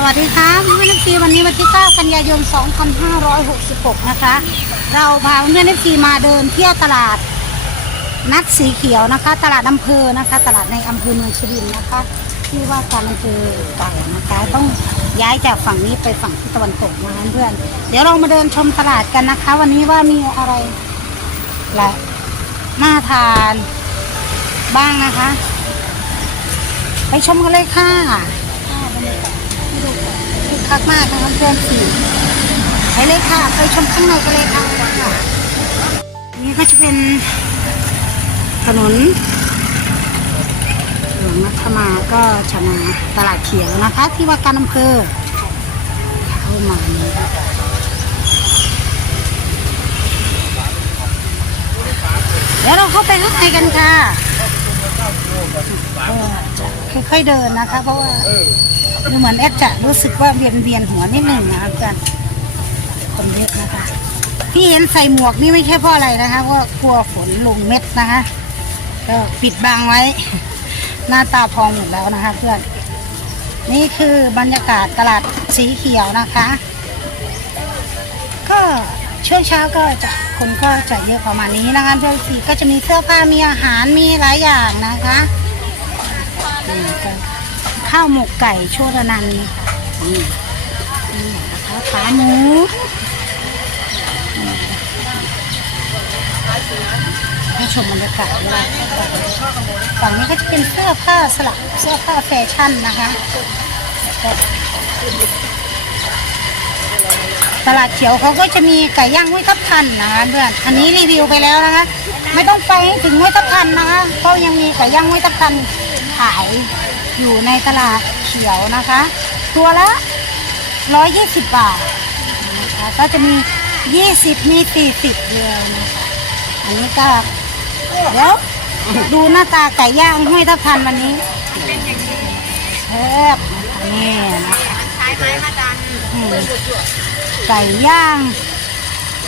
สวัสดีครับเพื่อนซีวันนี้วันที่ 9 กันยายน 2566 นะคะ เราพาเพื่อนซีมาเดินเที่ยวตลาดนัดสีเขียวนะคะ ตลาดอำเภอนะคะ ตลาดในอำเภอเมืองสุรินทร์นะคะที่ว่าการอำเภอเก่านะคะต้องย้ายจากฝั่งนี้ไปฝั่งที่ตะวันตกนะคะเพื่อน เดี๋ยวเรามาเดินชมตลาดกันนะคะ วันนี้ว่ามีอะไรและน่าทานบ้างนะคะ ไปชมกันเลยค่ะ คึกคักมากนะคะเพื่อนสี่ไปเลยค่ะ ไปชมข้างในกันเลยค่ะนี่ก็จะเป็นถนนหลวงนัทมาก็จะมาตลาดเขียวนะคะ ที่ว่าการอำเภอเข้ามานี้เดี๋ยวเราเข้าไปข้างในกันค่ะ ค่อยๆเดินนะคะ เพราะว่าดูเหมือนแอดจะรู้สึกว่าเวียนเวียนหัวนิดหนึ่งนะคะอาจารย์คนเยอะนะคะที่เห็นใส่หมวกนี่ไม่ใช่เพราะอะไรนะคะเพราะว่ากลัวฝนลงเม็ดนะคะก็ปิดบังไว้ หน้าตาพองหมดแล้วนะคะ เพื่อน นี่คือบรรยากาศตลาดสีเขียวนะคะ ก็ช่วงเช้าก็จะคนก็จะเยอะประมาณนี้นะคะเพื่อนสีก็จะมีเสื้อผ้ามีอาหารมีหลายอย่างนะคะ นี่ก็ข้าวหมกไก่ชั่วระนันนี่นี่นะคะขาหมูให้ชมบรรยากาศด้วยฝั่งนี้ก็จะเป็นเสื้อผ้าสลับเสื้อผ้าแฟชั่นนะคะตลาดเขียวเขาก็จะมีไก่ย่างห้วยทับทันนะคะเพื่อนอันนี้รีวิวไปแล้วนะคะ ไม่ต้องไปถึงห้วยทับทันนะคะก็ยังมีไก่ย่างห้วยทับทัน ขายอยู่ในตลาดเขียวนะคะ ตัวละร้อยยี่สิบาทนะคะก็จะมียี่สิบมีสี่สิบเลยนะคะอันนี้ก็เดี๋ยวดูหน้าตาไก่ย่างห้วยทับทันวันนี้แซ่บนี่นะคะอืมไก่ย่าง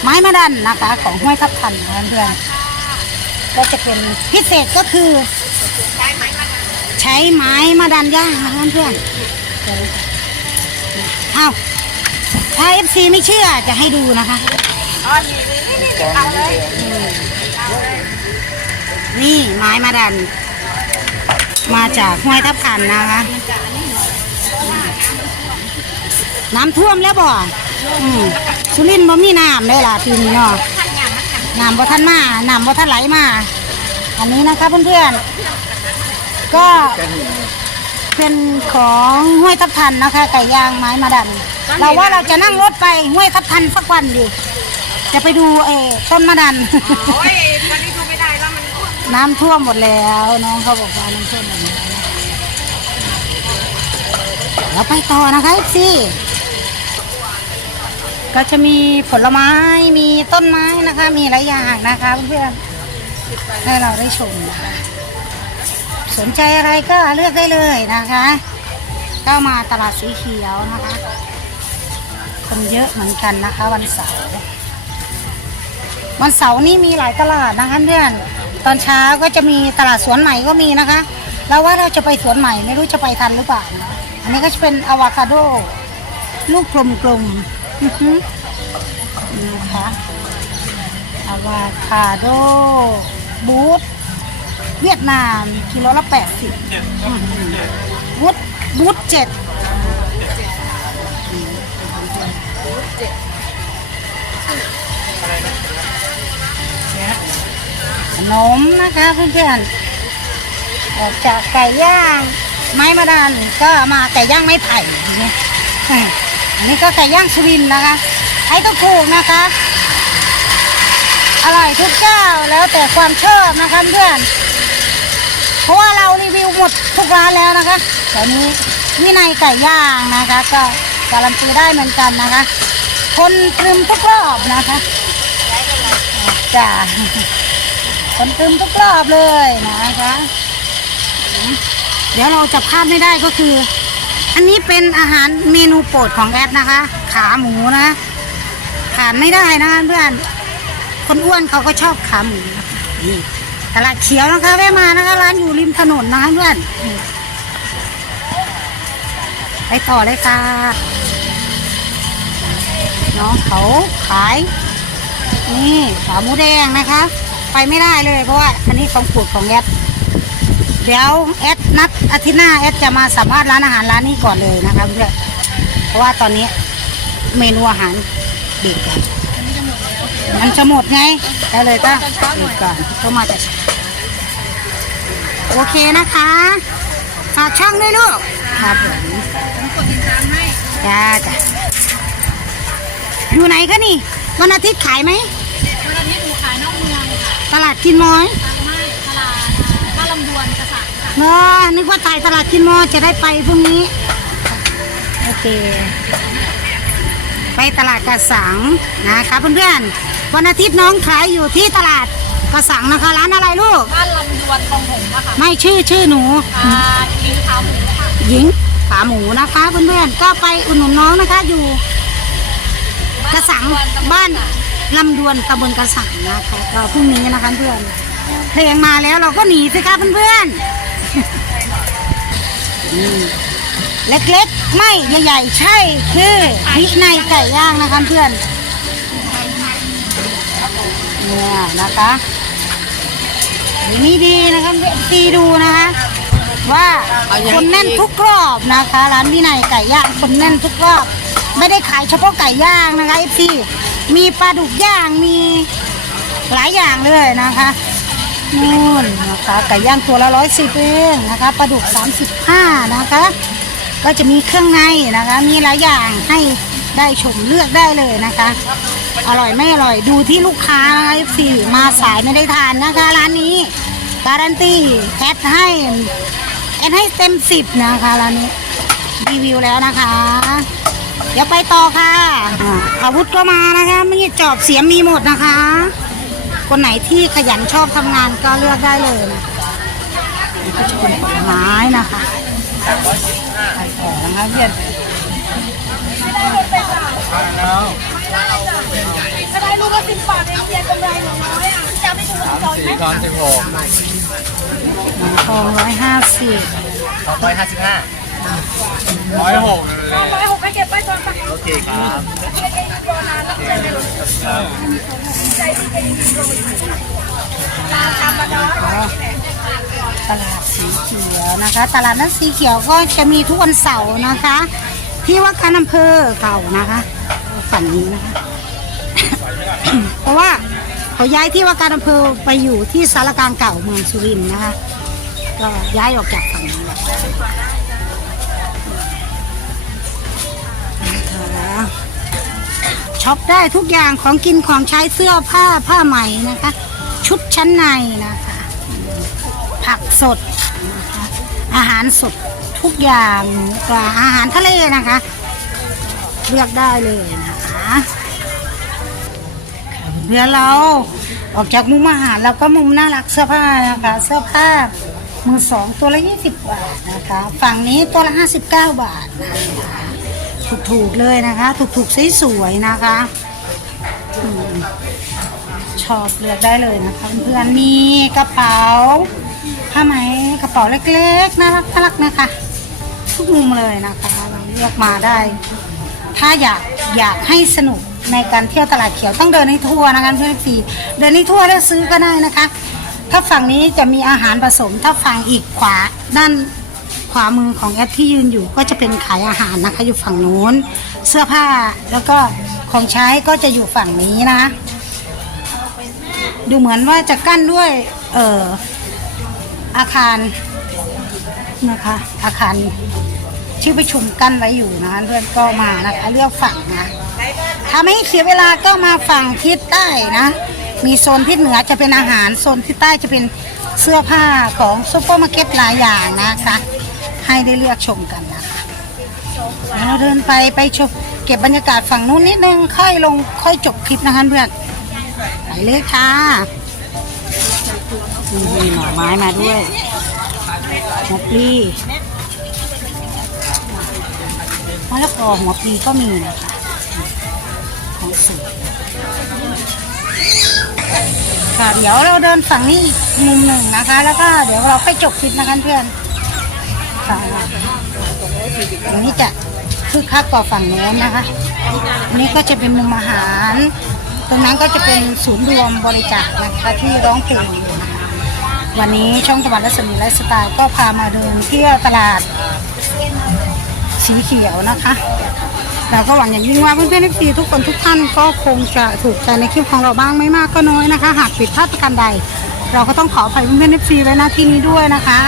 ไม้มะดันนะคะ ของห้วยทับทันเพื่อนๆก็จะเป็นพิเศษก็คือไม้มาดัน ใช้ไม้มะดันย่างนะเพื่อนๆอ้าถ้าเอฟซีไม่เชื่อจะให้ดูนะคะนี่ไม้มาดัน มาจากห้วยทับทันนะคะ น้ำท่วมแล้วบ่อืมสุรินทร์บ่มีน้ำเลยล่ะปีนี้เนาะน้ำบ่ทันมาน้ำบ่ทันไหลมา อันนี้นะคะเพื่อนๆ ก็เป็นของห้วยทับทันนะคะไก่ย่างไม้มาดันเราว่าเราจะนั่งรถไปห้วยทับทันสักวันดิจะไปดูเออต้นมะดันโอ้ยวันนี้ดูไม่ได้แล้วมันอ้วนน้ำท่วมหมดแล้วน้องเขาบอกว่าน้ำท่วมหมดแล้วเราไปต่อนะคะสิก็จะมีผลไม้มีต้นไม้นะคะ มีหลายอย่างนะคะเพื่อนๆให้เราได้ชมนะคะ สนใจอะไรก็เลือกได้เลยนะคะก็มาตลาดสีเขียวนะคะ คนเยอะเหมือนกันนะคะ วันเสาร์วันเสาร์นี่มีหลายตลาดนะคะเพื่อนตอนเช้าก็จะมีตลาดสวนใหม่ก็มีนะคะ แล้วว่าเราจะไปสวนใหม่ไม่รู้จะไปทันหรือเปล่านะอันนี้ก็จะเป็นอะวาคาโด ลูกกลมๆนี่นะคะอะวาคาโดบูท เวียดนามกิโลละแปดสิบบูทบูทเจ็ดขนมนะคะเพื่อนๆออกจากไก่ย่าง ไม้มาดานก็มาไก่ย่างไม้ไผ่นี่อันนี้ก็ไก่ย่างสุรินนะคะ ไอ้ก็ถูกนะคะ อร่อยทุกเจ้าแล้วแต่ความชอบนะคะเพื่อน เพราะว่าเรารีวิวหมดทุกร้านแล้วนะคะตอนนี้วินัยไก่ย่างนะคะ ก็การันตีได้เหมือนกันนะคะ คนตรึมทุกรอบนะคะจ้าคนตรึมทุกรอบเลยนะคะ เดี๋ยวเราจะพลาดไม่ได้ก็คือ อันนี้เป็นอาหารเมนูโปรดของแอดนะคะ ขาหมูนะขาดไม่ได้นะคะเพื่อนคนอ้วนเขาก็ชอบขาหมูนะคะนี่ ตลาดเขียวนะคะแวะมานะคะ ร้านอยู่ริมถนนนะคะเพื่อนไปต่อเลยค่ะน้องเขาขาย นี่ขาหมูแดงนะคะ ไปไม่ได้เลยเพราะว่าอันนี้ของผูดของแอดเดี๋ยวแอดนัดอาทิตย์หน้าแอดจะมาสัมภาษณ์ร้านอาหารร้านนี้ก่อนเลยนะคะเพื่อนเพราะว่าตอนนี้เมนูอาหารเด็กกัน มันจะหมดไงก็เลยต้องหยุดก่อนก็มาแต่เช้าโอเคนะคะฝากช่องด้วยลูกครับผมผมกดติดตามให้จ้าจ้ะอยู่ไหนคะนี่ วันอาทิตย์ขายไหมวันอาทิตย์หนูขายนอกเมืองค่ะตลาดกินม้อยทางไม่ตลาดบ้านลำดวนกระสังค่ะเนาะนึกว่าถ่ายตลาดกินมอจะได้ไปพรุ่งนี้โอเคไปตลาดกระสังนะคะเพื่อนๆ วันอาทิตย์น้องขายอยู่ที่ตลาดกระสังนะคะ ร้านอะไรลูก บ้านลำดวนคลองหงส์อะค่ะไม่ชื่อชื่อหนู อ่ายิงขาวหมูค่ะหญิงขาหมูนะคะเพื่อนๆก็ไปอุดหนุนน้องนะคะอยู่ กระสังบ้านลำดวนตำบลกระสังนะคะเราพรุ่งนี้นะคะเพื่อนเพลงมาแล้วเราก็หนีสิคะเพื่อนๆอืมเล็กๆ ไม่ใหญ่ๆ ใช่ คือวิในไก่ย่างนะคะเพื่อน เนี่ยนะคะดีนี่ดีนะคะเพื่อนตีดูนะคะ ว่าคนแน่นทุกรอบนะคะ ร้านวินัยไก่ย่างคนแน่นทุกรอบ ไม่ได้ขายเฉพาะไก่ย่างนะคะเอฟซีมีปลาดุกย่างมีหลายอย่างเลยนะคะนู่นนะคะไก่ย่างตัวละร้อยสิบเองนะคะปลาดุกสามสิบห้านะคะ ก็จะมีเครื่องในนะคะ มีหลายอย่างให้ได้ชมเลือกได้เลยนะคะ อร่อยไม่อร่อยดูที่ลูกค้านะคะ f ีมาสายไม่ได้ทานนะคะร้านนี้ การันตีแอดให้แอดให้เต็มสิบนะคะร้านนี้รีวิวแล้วนะคะ เดี๋ยวไปต่อค่ะอ่าอาวุธก็มานะคะมีดจอบเสียมมีหมดนะคะ คนไหนที่ขยันชอบทำงานก็เลือกได้เลยนะนี่ก็จะเป็นผลไม้นะคะขายของนะคะเพื่อนถ้าได้ลูกละสิบบาทเองเพียงกำไรหนูน้อยอะจะไม่ถูกจอยไหมสี่ก้อนสิบหกหนังทองร้อยห้าสิบสองร้อยห้าสิบห้าร้อยหกเลยร้อยหกให้เก็บไว้ก่อนไปโอเคครับตลาดสีเขียวนะคะ ตลาดนัดสีเขียวก็จะมีทุกวันเสาร์นะคะ ที่ว่าการอำเภอเก่านะคะ ฝั่งนี้นะคะ เพราะว่าเขาย้ายที่ว่าการอำเภอไปอยู่ที่สารกลางเก่าเมืองสุรินทร์นะคะก็ย้ายออกจากฝั่งนี้นะคะช็อปได้ทุกอย่างของกินของใช้เสื้อผ้าผ้าไหม่นะคะ ชุดชั้นในนะคะ ผักสดนะคะอาหารสดทุกอย่างปลาอาหารทะเลนะคะ เลือกได้เลย เพื่อเราออกจากมุมอาหารแล้วก็มุมน่ารักเสื้อผ้านะคะเสื้อผ้ามือสองตัวละ20บาทนะคะ ฝั่งนี้ตัวละ59บาทนะคะถูกๆเลยนะคะ ถูกๆสวยๆนะคะอชอบเลือกได้เลยนะคะเพื่อนมีกระเป๋าผ้าไหมกระเป๋าเล็กๆน่ารักน่ารักนะคะ ทุกมุมเลยนะคะเราเลือกมาได้ ถ้าอยากอยากให้สนุกในการเที่ยวตลาดเขียวต้องเดินให้ทั่วนะคะเพื่อนสีเดินให้ทั่วแล้วซื้อก็ได้นะคะ ถ้าฝั่งนี้จะมีอาหารผสม ถ้าฝั่งอีกขวาด้านขวามือของแอดที่ยืนอยู่ก็จะเป็นขายอาหารนะคะ อยู่ฝั่งนู้น เสื้อผ้าแล้วก็ของใช้ก็จะอยู่ฝั่งนี้นะคะดูเหมือนว่าจะกั้นด้วยเอ่ออาคารนะคะ อาคาร ที่ประชุมกั้นไว้อยู่นะเพื่อนก็มานะคะเลือกฝั่งนะถ้าไม่เสียเวลาก็มาฝั่งทิศใต้นะ มีโซนทิศเหนือจะเป็นอาหารโซนทิศใต้จะเป็นเสื้อผ้าของซุปเปอร์มาร์เก็ตหลายอย่างนะคะให้ได้เลือกชมกันนะคะเราเดินไปไปชมเก็บบรรยากาศฝั่งนู้นนิดนึงค่อยลงค่อยจบคลิปนะคะเพื่อนไปเลยค่ะมีหน่อไม้มาด้วยหัวปลี มะละกอหัวปีก็มีนะคะ ของสวยค่ะเดี๋ยวเราเดินฝั่งนี้อีกมุมหนึ่งนะคะ แล้วก็เดี๋ยวเราค่อยจบคลิปนะคะเพื่อนค่ะตรงนี้จะคือคักกว่าฝั่งโน้นนะคะอันนี้ก็จะเป็นมุมอาหาร ตรงนั้นก็จะเป็นศูนย์รวมบริจาคนะคะที่ร้องเพลงวันนี้ช่องตะวันรัศมีไลฟ์สไตล์ก็พามาเดินเที่ยวตลาด สีเขียวนะคะเราก็หวังอย่างยิ่งว่าเพื่อนๆทีทุกคนทุกท่านก็คงจะถูกใจในคลิปของเราบ้างไม่มากก็น้อยนะคะ หากผิดพลาดประการใด เราก็ต้องขออภัยเพื่อนๆทีไว้หน้าที่นี้ด้วยนะคะ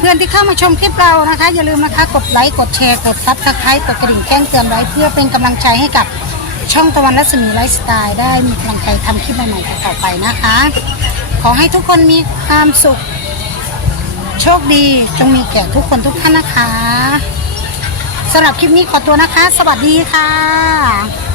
เพื่อนๆที่เข้ามาชมคลิปเรานะคะ อย่าลืมนะคะกดไลค์กดแชร์กดซับสไครต์กดกระดิ่งแจ้งเตือนไว้เพื่อเป็นกำลังใจให้กับช่องตะวันรัศมีไลฟ์สไตล์ได้มีกำลังใจทำคลิปใหม่ๆต่อไปนะคะ ขอให้ทุกคนมีความสุข โชคดีจงมีแก่ทุกคนทุกท่านนะคะสำหรับคลิปนี้ขอตัวนะคะ สวัสดีค่ะ